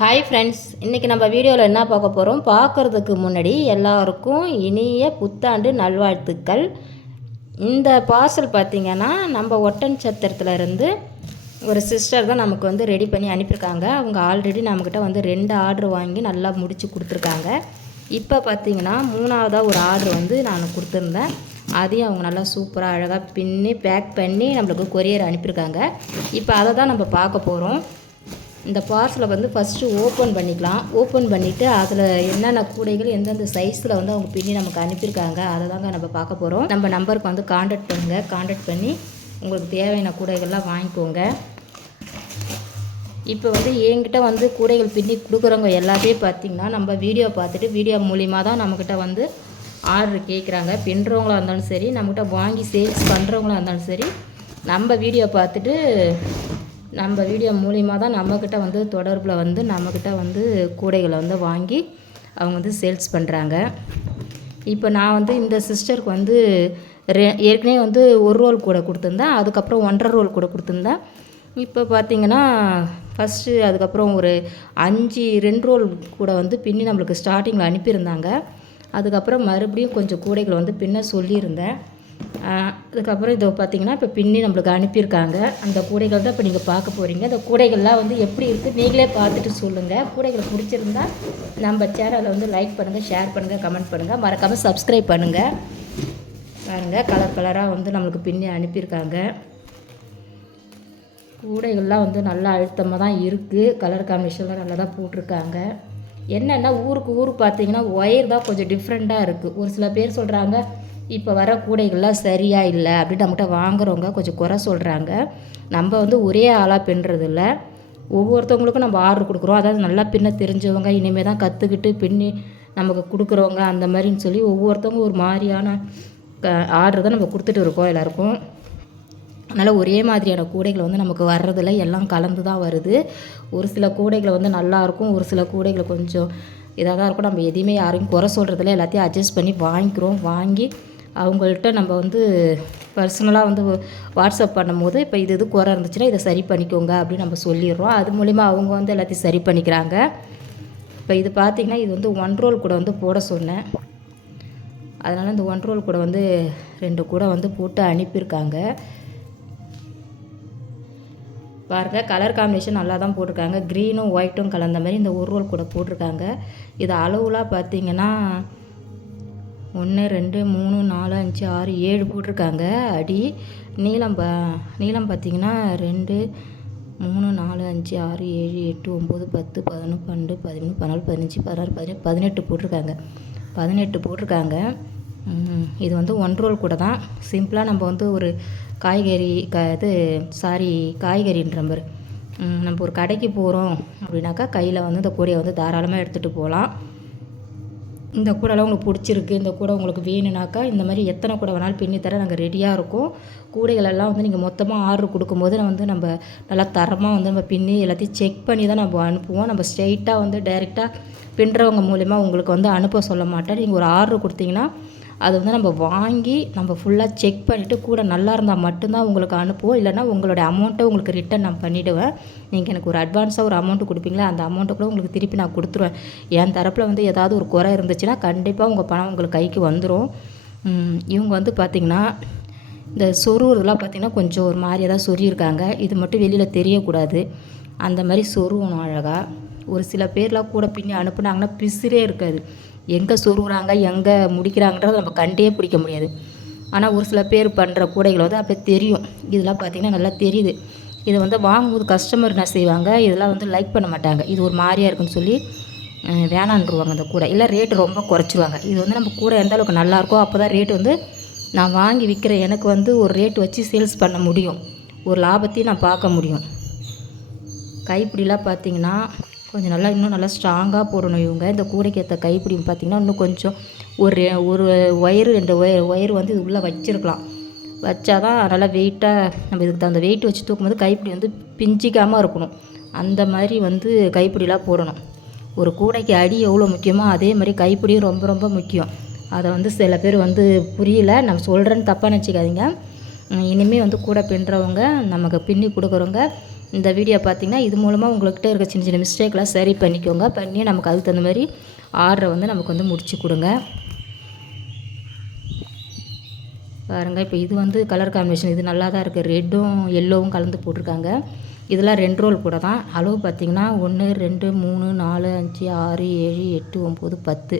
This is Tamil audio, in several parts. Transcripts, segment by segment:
ஹாய் ஃப்ரெண்ட்ஸ் இன்றைக்கி நம்ம வீடியோவில் என்ன பார்க்க போகிறோம் பார்க்குறதுக்கு முன்னாடி எல்லாருக்கும் இனிய புத்தாண்டு நல்வாழ்த்துக்கள். இந்த பார்சல் பார்த்திங்கன்னா நம்ம ஒட்டன் சத்திரத்தில் இருந்து ஒரு சிஸ்டர் தான் நமக்கு வந்து ரெடி பண்ணி அனுப்பியிருக்காங்க. அவங்க ஆல்ரெடி நம்மக்கிட்ட வந்து ரெண்டு ஆர்டர் வாங்கி நல்லா முடித்து கொடுத்துருக்காங்க. இப்போ பார்த்தீங்கன்னா மூணாவதாக ஒரு ஆர்டர் வந்து நான் கொடுத்துருந்தேன். அதையும் அவங்க நல்லா சூப்பராக அழகாக பின்னி பேக் பண்ணி நம்மளுக்கு கொரியர் அனுப்பியிருக்காங்க. இப்போ அதை தான் நம்ம பார்க்க போகிறோம் இந்த பார்சலை வந்து ஃபஸ்ட்டு ஓப்பன் பண்ணிக்கலாம். ஓப்பன் பண்ணிவிட்டு அதில் என்னென்ன கூடைகள் எந்தெந்த சைஸில் வந்து அவங்க பின்னி நமக்கு அனுப்பியிருக்காங்க அதை தாங்க நம்ம பார்க்க போகிறோம் நம்ம நம்பருக்கு வந்து காண்டாக்ட் பண்ணுங்கள் காண்டாக்ட் பண்ணி உங்களுக்கு தேவையான கூடைகள்லாம் வாங்கிக்கோங்க. இப்போ வந்து என்கிட்ட வந்து கூடைகள் பின்னி கொடுக்குறவங்க எல்லாத்தையும் பார்த்திங்கன்னா நம்ம வீடியோ பார்த்துட்டு வீடியோ மூலிமா தான் நம்மக்கிட்ட வந்து ஆர்டர் கேட்குறாங்க. பின்னுறவங்களா இருந்தாலும் சரி நம்மக்கிட்ட வாங்கி சேல்ஸ் பண்ணுறவங்களா இருந்தாலும் சரி நம்ம வீடியோ பார்த்துட்டு நம்ம வீடியோ மூலிமா தான் நம்மக்கிட்ட வந்து தொடர்பில் வந்து நம்மக்கிட்ட வந்து கூடைகளை வந்து வாங்கி அவங்க வந்து சேல்ஸ் பண்ணுறாங்க இப்போ நான் வந்து இந்த சிஸ்டருக்கு வந்து ரெ ஏற்கனவே வந்து ஒரு ரோல் கூட கொடுத்துருந்தேன். அதுக்கப்புறம் ஒன்றரை ரோல் கூட கொடுத்துருந்தேன். இப்போ பார்த்தீங்கன்னா ஃபஸ்ட்டு அதுக்கப்புறம் ஒரு அஞ்சு ரெண்டு ரோல் கூட வந்து பின்னி நம்மளுக்கு ஸ்டார்டிங்கில் அனுப்பியிருந்தாங்க. அதுக்கப்புறம் மறுபடியும் கொஞ்சம் கூடைகளை வந்து பின்ன சொல்லியிருந்தேன். அதுக்கப்புறம் இதை பார்த்தீங்கன்னா இப்போ பின்னி நம்மளுக்கு அனுப்பியிருக்காங்க. அந்த கூடைகள் தான் இப்போ நீங்கள் பார்க்க போகிறீங்க அந்த கூடைகள்லாம் வந்து எப்படி இருக்குது நீங்களே பார்த்துட்டு சொல்லுங்கள் கூடைகள் பிடிச்சிருந்தா நம்ம சேனலை வந்து லைக் பண்ணுங்கள் ஷேர் பண்ணுங்கள் கமெண்ட் பண்ணுங்கள் மறக்காமல் சப்ஸ்கிரைப் பண்ணுங்கள் பாருங்கள் கலர் கலராக வந்து நம்மளுக்கு பின்னி அனுப்பியிருக்காங்க. கூடைகள்லாம் வந்து நல்லா அழுத்தமாக தான் இருக்குது கலர் காம்பினேஷன்லாம் நல்லா தான் போட்டிருக்காங்க. என்னென்னா ஊருக்கு ஊர் பார்த்தீங்கன்னா ஒயர் தான் கொஞ்சம் டிஃப்ரெண்ட்டாக இருக்குது ஒரு சில பேர் சொல்கிறாங்க இப்போ வர கூடைகள்லாம் சரியாக இல்லை அப்படின்னு நம்மகிட்ட வாங்குறவங்க கொஞ்சம் குறை சொல்கிறாங்க நம்ம வந்து ஒரே ஆளாக பின்னுறதில்ல. ஒவ்வொருத்தவங்களுக்கும் நம்ம ஆர்டர் கொடுக்குறோம். அதாவது நல்லா பின்ன தெரிஞ்சவங்க இனிமேல் தான் கற்றுக்கிட்டு பின்னி நமக்கு கொடுக்குறவங்க அந்த மாதிரின்னு சொல்லி ஒவ்வொருத்தவங்க ஒரு மாதிரியான க ஆர்டர் தான் நம்ம கொடுத்துட்டு இருக்கோம் எல்லாருக்கும். அதனால் ஒரே மாதிரியான கூடைகள் வந்து நமக்கு வர்றதில்ல. எல்லாம் கலந்து தான் வருது. ஒரு சில கூடைகள் வந்து நல்லாயிருக்கும் ஒரு சில கூடைகள் கொஞ்சம் இதாக தான் இருக்கும். நம்ம எதையுமே யாரையும் குறை சொல்கிறதில்ல எல்லாத்தையும் அட்ஜஸ்ட் பண்ணி வாங்கிக்கிறோம். வாங்கி அவங்கள்ட்ட நம்ம வந்து பர்சனலாக வந்து வாட்ஸ்அப் பண்ணும்போது இப்போ இது இது குறை இருந்துச்சுன்னா இதை சரி பண்ணிக்கோங்க அப்படின்னு நம்ம சொல்லிடுறோம். அது மூலிமா அவங்க வந்து எல்லாத்தையும் சரி பண்ணிக்கிறாங்க. இப்போ இது பார்த்திங்கன்னா இது வந்து ஒன் ரோல் கூட வந்து போட சொன்னேன். அதனால் இந்த ஒன் ரோல் கூட வந்து ரெண்டு கூட வந்து போட்டு அனுப்பியிருக்காங்க. பாருங்க கலர் காம்பினேஷன் நல்லா தான் போட்டிருக்காங்க க்ரீனும் ஒயிட்டும் கலந்த மாதிரி இந்த ஒரு ரோல் கூட போட்டிருக்காங்க. இது அளவுலாம் பார்த்தீங்கன்னா ஒன்று ரெண்டு மூணு நாலு அஞ்சு ஆறு ஏழு போட்டிருக்காங்க. அடி நீளம் பா நீளம் பார்த்திங்கன்னா ரெண்டு மூணு நாலு அஞ்சு ஆறு ஏழு எட்டு ஒம்பது பத்து பதினொன்று பன்னெண்டு பதிமூணு பதினாலு பதினஞ்சு பதினாறு பதினெட்டு பதினெட்டு போட்டிருக்காங்க. பதினெட்டு போட்டிருக்காங்க. இது வந்து ஒன் ரோல் கூட தான். சிம்பிளாக நம்ம வந்து ஒரு காய்கறி க இது சாரி காய்கறின்ற மாதிரி. நம்ம ஒரு கடைக்கு போகிறோம் அப்படின்னாக்கா கையில் வந்து இந்த கூடையை வந்து தாராளமாக எடுத்துகிட்டு போகலாம். இந்த கூடலாம் உங்களுக்கு பிடிச்சிருக்கு இந்த கூடை உங்களுக்கு வேணுனாக்கா இந்த மாதிரி எத்தனை கூடை வேணாலும் பின்னி தர நாங்கள் ரெடியாக இருக்கோம். கூடைகளெல்லாம் வந்து நீங்கள் மொத்தமாக ஆர்டர் கொடுக்கும்போது நான் வந்து நம்ம நல்லா தரமாக வந்து நம்ம பின்னி எல்லாத்தையும் செக் பண்ணி தான் நம்ம அனுப்புவோம். நம்ம ஸ்ட்ரெயிட்டாக வந்து டைரெக்டாக பின்னுறவங்க மூலிமா உங்களுக்கு வந்து அனுப்ப சொல்ல மாட்டேன். நீங்கள் ஒரு ஆர்டர் கொடுத்தீங்கன்னா அது வந்து நம்ம வாங்கி நம்ம ஃபுல்லாக செக் பண்ணிவிட்டு கூட நல்லா இருந்தால் மட்டும்தான் உங்களுக்கு அனுப்புவோம். இல்லைனா உங்களுடைய அமௌண்ட்டை உங்களுக்கு ரிட்டன் நான் பண்ணிவிடுவேன் நீங்கள் எனக்கு ஒரு அட்வான்ஸாக ஒரு அமௌண்ட்டு கொடுப்பீங்களா? அந்த அமௌண்ட்டை கூட உங்களுக்கு திருப்பி நான் கொடுத்துருவேன். என் தரப்பில் வந்து ஏதாவது ஒரு குறை இருந்துச்சுன்னா கண்டிப்பாக உங்கள் பணம் உங்களுக்கு கைக்கு வந்துடும் இவங்க வந்து பார்த்திங்கன்னா இந்த சொருவுறதுலாம் பார்த்திங்கன்னா கொஞ்சம் ஒரு மாதிரியாக தான் சொருகியிருக்காங்க. இது மட்டும் வெளியில் தெரியக்கூடாது. அந்த மாதிரி சொருவணும் அழகாக ஒரு சில பேர்லாம் கூட பின்னி அனுப்புனாங்கன்னா பிசிறே இருக்காது. எங்கே சொருகுறாங்க எங்கே முடிக்கிறாங்கன்றதை நம்ம கண்டே பிடிக்க முடியாது. ஆனால் ஒரு சில பேர் பண்ணுற கூடைகள் வந்து அப்போ தெரியும். இதெல்லாம் பார்த்திங்கன்னா நல்லா தெரியுது. இதை வந்து வாங்கும்போது கஸ்டமர் என்ன செய்வாங்க? இதெல்லாம் வந்து லைக் பண்ண மாட்டாங்க. இது ஒரு மாதிரியாக இருக்குன்னு சொல்லி வேணான்ருவாங்க அந்த கூடை. இல்லை ரேட்டு ரொம்ப குறைச்சிருவாங்க. இது வந்து நம்ம கூடை எந்த அளவுக்கு நல்லாயிருக்கோ அப்போ தான் ரேட்டு வந்து நான் வாங்கி விற்கிற எனக்கு வந்து ஒரு ரேட் வச்சு சேல்ஸ் பண்ண முடியும். ஒரு லாபத்தையும் நான் பார்க்க முடியும். கைப்பிடிலாம் பார்த்தீங்கன்னா கொஞ்சம் நல்லா இன்னும் நல்லா ஸ்ட்ராங்காக போடணும் இவங்க. இந்த கூடைக்கு ஏற்ற கைப்பிடி பார்த்திங்கன்னா இன்னும் கொஞ்சம் ஒரு ஒரு ஒயரு ரெண்டு ஒயர் ஒயர் வந்து இது உள்ளே வச்சிருக்கலாம். வச்சா தான் நல்லா வெயிட்டாக நம்ம இதுக்கு தகுந்த வெயிட் வச்சு தூக்கும்போது கைப்பிடி வந்து பிஞ்சிக்காமல் இருக்கணும். அந்த மாதிரி வந்து கைப்பிடிலாம் போடணும். ஒரு கூடைக்கு அடி எவ்வளோ முக்கியமோ அதே மாதிரி கைப்பிடியும் ரொம்ப ரொம்ப முக்கியம். அதை வந்து சில பேர் வந்து புரியல. நம்ம சொல்கிறேன்னு தப்பாக நினச்சிக்காதீங்க. இனிமேல் வந்து கூட பின்னுறவங்க நமக்கு பின்னி கொடுக்குறவங்க இந்த வீடியோ பார்த்தீங்கன்னா இது மூலமாக உங்கள்கிட்ட இருக்க சின்ன சின்ன மிஸ்டேக்லாம் சரி பண்ணிக்கோங்க. பண்ணி நமக்கு அதுக்கு தகுந்த மாதிரி ஆர்டரை வந்து நமக்கு வந்து முடிச்சு கொடுங்க. பாருங்கள் இப்போ இது வந்து கலர் காம்பினேஷன் இது நல்லா தான் இருக்குது ரெட்டும் எல்லோவும் கலந்து போட்டிருக்காங்க. இதெல்லாம் ரெண்டு ரோல் கூட தான். அளவு பார்த்திங்கன்னா ஒன்று ரெண்டு மூணு நாலு அஞ்சு ஆறு ஏழு எட்டு ஒம்பது பத்து.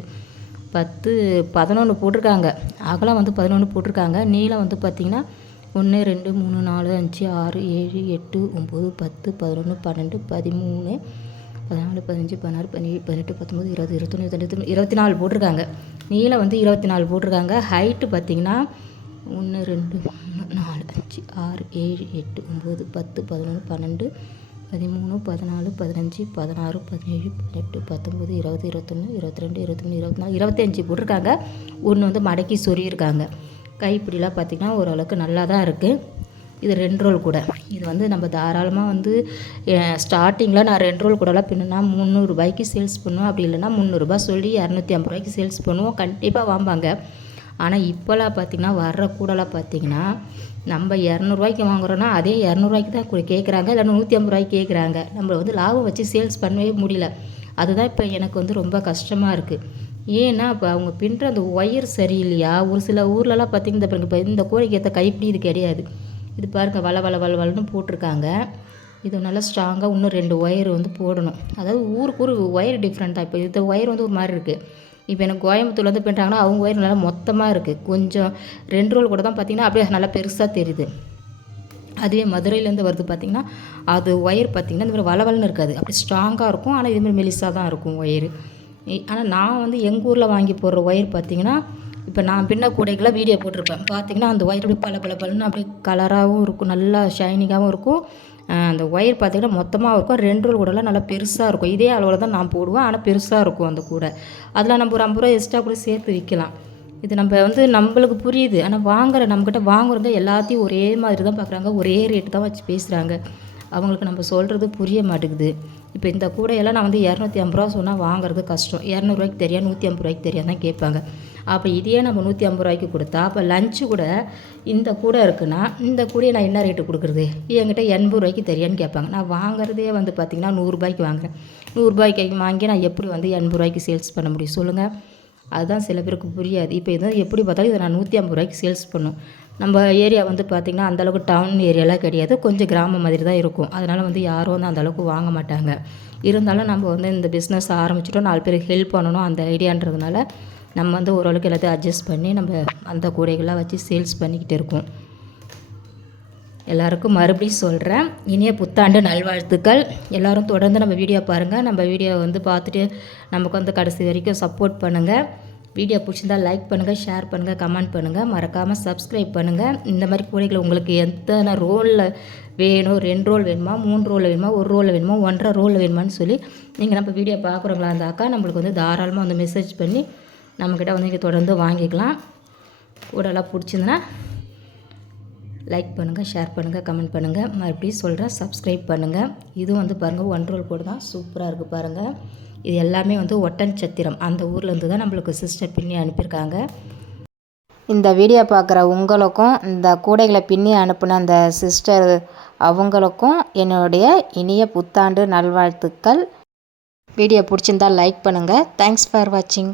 பத்து பதினொன்று போட்டிருக்காங்க. அகலம் வந்து பதினொன்று போட்டிருக்காங்க. நீளம் வந்து பார்த்திங்கன்னா ஒன்று ரெண்டு மூணு நாலு அஞ்சு ஆறு ஏழு எட்டு ஒம்பது பத்து பதினொன்று பன்னெண்டு பதிமூணு பதினாலு பதினஞ்சு பதினாறு பதினேழு பதினெட்டு பத்தொம்பது இருபது இருபத்தொன்று இருபத்தி இருபத்தி நாலு போட்டிருக்காங்க. நீளம் வந்து இருபத்தி நாலு போட்டிருக்காங்க. ஹைட்டு பார்த்திங்கன்னா ஒன்று ரெண்டு மூணு நாலு அஞ்சு ஆறு ஏழு எட்டு ஒம்பது பத்து பதினொன்று பன்னெண்டு பதிமூணு பதினாலு பதினஞ்சு பதினாறு பதினேழு பதினெட்டு பத்தொம்பது இருபது இருபத்தொன்று இருபத்தி ரெண்டு இருபத்தி மூணு இருபத்தி நாலு இருபத்தஞ்சி போட்டிருக்காங்க. ஒன்று வந்து மடக்கி சொருகியிருக்காங்க கைப்பிடிலாம் பார்த்திங்கன்னா ஓரளவுக்கு நல்லா தான் இருக்குது இது ரெண்டு ரோல் கூட. இது வந்து நம்ம தாராளமாக வந்து ஸ்டார்டிங்கில் நான் ரெண்டு ரோல் கூடலாம் பின்னா முந்நூறுரூபாய்க்கு சேல்ஸ் பண்ணுவோம் அப்படி இல்லைன்னா முந்நூறுரூபா சொல்லி இரநூத்தி ஐம்பது ரூபாய்க்கு சேல்ஸ் பண்ணுவோம். கண்டிப்பாக வாம்பாங்க. ஆனால் இப்போலாம் பார்த்திங்கன்னா வர்ற கூடலாம் பார்த்திங்கன்னா நம்ம இரநூறுவாய்க்கு வாங்குறோன்னா அதே இரநூறுவாய்க்கு தான் கேட்குறாங்க இல்லை நூற்றி ஐம்பது ரூபாய்க்கு கேட்குறாங்க நம்மளை வந்து லாபம் வச்சு சேல்ஸ் பண்ணவே முடியல. அதுதான் இப்போ எனக்கு வந்து ரொம்ப கஷ்டமாக இருக்குது ஏன்னா இப்போ அவங்க பின்னுற அந்த ஒயர் சரியில்லையா? ஒரு சில ஊர்லலாம் பார்த்திங்கன்னா இந்த இப்போ இந்த கோழிக்கு ஏற்ற கைப்பிடி இது கிடையாது. இது பாருங்கள் வள வள வள வளன்னு போட்டிருக்காங்க. இது நல்லா ஸ்ட்ராங்காக இன்னும் ரெண்டு ஒயர் வந்து போடணும். அதாவது ஊருக்கு ஒரு ஒயர் டிஃப்ரெண்ட்டாக இப்போ இந்த ஒயர் வந்து ஒரு மாதிரி இருக்குது இப்போ எனக்கு கோயம்புத்தூர்ல வந்து பண்ணுறாங்கன்னா அவங்க ஒயர் நல்லா மொத்தமாக இருக்குது கொஞ்சம் ரெண்டு ரோல் கூட தான் பார்த்திங்கன்னா அப்படியே நல்லா பெருசாக தெரியுது. அதுவே மதுரையிலேருந்து வருது பார்த்திங்கன்னா அது ஒயர் பார்த்திங்கன்னா இந்த மாதிரி வளவலன்னு இருக்காது. அப்படி ஸ்ட்ராங்காக இருக்கும். ஆனால் இதுமாதிரி மெலிசாக தான் இருக்கும் ஒயரு. ஆனால் நான் வந்து எங்கள் ஊரில் வாங்கி போடுற ஒயர் பார்த்திங்கன்னா இப்போ நான் பின்ன கூடைகளாக வீடியோ போட்டிருப்பேன். பார்த்திங்கன்னா அந்த ஒயர் அப்படியே பல பல பலன்னு அப்படியே கலராகவும் இருக்கும் நல்லா ஷைனிங்காகவும் இருக்கும். அந்த ஒயர் பார்த்திங்கன்னா மொத்தமாக இருக்கும். ரெண்டு ரோல் கூடலாம் நல்லா பெருசாக இருக்கும். இதே அளவில் தான் நான் போடுவேன். ஆனால் பெருசாக இருக்கும் அந்த கூடை. அதில் நம்ம ஒரு ஐம்பது ரூபா எக்ஸ்ட்ரா கூட சேர்த்து விற்கலாம் இது நம்ம வந்து நம்மளுக்கு புரியுது. ஆனால் வாங்குற நம்மக்கிட்ட வாங்குறவங்க எல்லாத்தையும் ஒரே மாதிரி தான் பார்க்குறாங்க ஒரே ரேட்டு தான் வச்சு பேசுகிறாங்க அவங்களுக்கு நம்ம சொல்கிறது புரிய மாட்டேங்குது. இப்போ இந்த கூடையெல்லாம் நான் வந்து இரநூத்தி ஐம்பது ரூபா சொன்னால் வாங்குறது கஷ்டம். இரநூறுவாய்க்கு தெரியா நூற்றி ஐம்பது ரூபாய்க்கு தெரியா தான் கேட்பாங்க. அப்போ இதையே நம்ம நூற்றி ஐம்பது ரூபாய்க்கு கொடுத்தா அப்போ லஞ்சு கூட இந்த கூடை இருக்குன்னா இந்த கூடையை நான் என்ன ரேட்டு கொடுக்குறது? என்கிட்ட எண்பது ரூபாய்க்கு தெரியான்னு கேட்பாங்க. நான் வாங்குறதே வந்து பார்த்திங்கன்னா நூறுரூபாய்க்கு வாங்குறேன். நூறுரூபாய்க்கு வாங்கி நான் எப்படி வந்து எண்பது ரூபாய்க்கு சேல்ஸ் பண்ண முடியும்? சொல்லுங்கள் அதுதான் சில பேருக்கு புரியாது. இப்போ இதை எப்படி பார்த்தாலும் இதை நான் நூற்றி ஐம்பது ரூபாய்க்கு சேல்ஸ் பண்ணும். நம்ம ஏரியா வந்து பார்த்திங்கன்னா அந்தளவுக்கு டவுன் ஏரியாலாம் கிடையாது. கொஞ்சம் கிராமம் மாதிரி தான் இருக்கும். அதனால் வந்து யாரும் வந்து அந்தளவுக்கு வாங்க மாட்டாங்க. இருந்தாலும் நம்ம வந்து இந்த பிஸ்னஸ் ஆரம்பிச்சிட்டோம். நாலு பேருக்கு ஹெல்ப் பண்ணணும் அந்த ஐடியான்றதுனால நம்ம வந்து ஓரளவுக்கு எல்லாத்தையும் அட்ஜஸ்ட் பண்ணி நம்ம அந்த கூடைகள்லாம் வச்சு சேல்ஸ் பண்ணிக்கிட்டு இருக்கோம். எல்லாருக்கும் மறுபடியும் சொல்கிறேன் இனிய புத்தாண்டு நல்வாழ்த்துக்கள். எல்லோரும் தொடர்ந்து நம்ம வீடியோ பாருங்கள் நம்ம வீடியோ வந்து பார்த்துட்டு நமக்கு வந்து கடைசி வரைக்கும் சப்போர்ட் பண்ணுங்கள் வீடியோ பிடிச்சிருந்தால் லைக் பண்ணுங்கள் ஷேர் பண்ணுங்கள் கமெண்ட் பண்ணுங்கள் மறக்காமல் சப்ஸ்கிரைப் பண்ணுங்கள் இந்த மாதிரி கூடைகளை உங்களுக்கு எத்தனை ரோலில் வேணும்? ரெண்டு ரோல் வேணுமா? மூணு ரோலில் வேணுமா? ஒரு ரோலில் வேணுமா? ஒன்றரை ரோலில் வேணுமான்னு சொல்லி நீங்கள் நம்ம வீடியோ பார்க்குறவங்களா இருந்தாக்கா நம்மளுக்கு வந்து தாராளமாக வந்து மெசேஜ் பண்ணி நம்மக்கிட்ட வந்து இங்கே தொடர்ந்து வாங்கிக்கலாம். கூடலாம் பிடிச்சிருந்தனா லைக் பண்ணுங்கள் ஷேர் பண்ணுங்கள் கமெண்ட் பண்ணுங்கள் மறுபடியும் சொல்கிறேன் சப்ஸ்கிரைப் பண்ணுங்கள் இதுவும் வந்து பாருங்கள் ஒன் ரோல் போட்டு தான் சூப்பராக இருக்குது பாருங்கள் இது எல்லாமே வந்து ஒட்டன் சத்திரம். அந்த ஊர்லேருந்து தான் நம்மளுக்கு சிஸ்டர் பின்னி அனுப்பியிருக்காங்க. இந்த வீடியோ பார்க்குற உங்களுக்கும் இந்த கூடைகளை பின்னி அனுப்பின அந்த சிஸ்டர் அவங்களுக்கும் என்னுடைய இனிய புத்தாண்டு நல்வாழ்த்துக்கள். வீடியோ பிடிச்சிருந்தால் லைக் பண்ணுங்கள் தேங்க்ஸ் ஃபார் வாட்சிங்